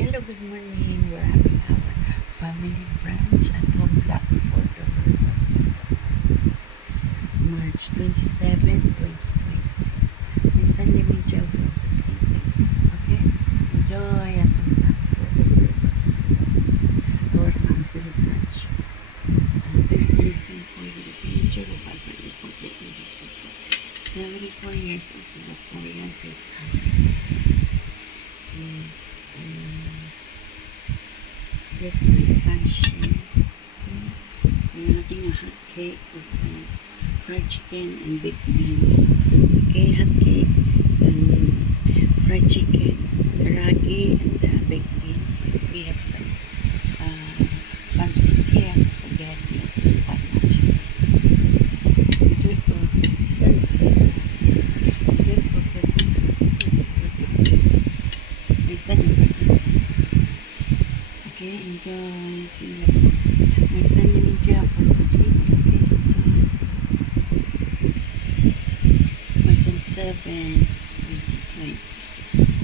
Hello, good morning. We're having our family brunch at home Blackford over March 27, 2026. Minsan limang 12 sa sleeping. Okay? Enjoy at home Blackford over our family brunch. This is for the signature of Albert completely visible. 74 years of Singaporean people. Yes. Here's my sunshine. Okay. We're having a hot cake with fried chicken and baked beans. Okay, hot cake and fried chicken, karagi and baked beans. And we have some pancit here and spaghetti and hot mashes. Good fruits. This one is pizza. Good fruits are good. This one is okay, enjoy Singapore. My son namin Japan sa sleep. Okay, enjoy March 7, 2026.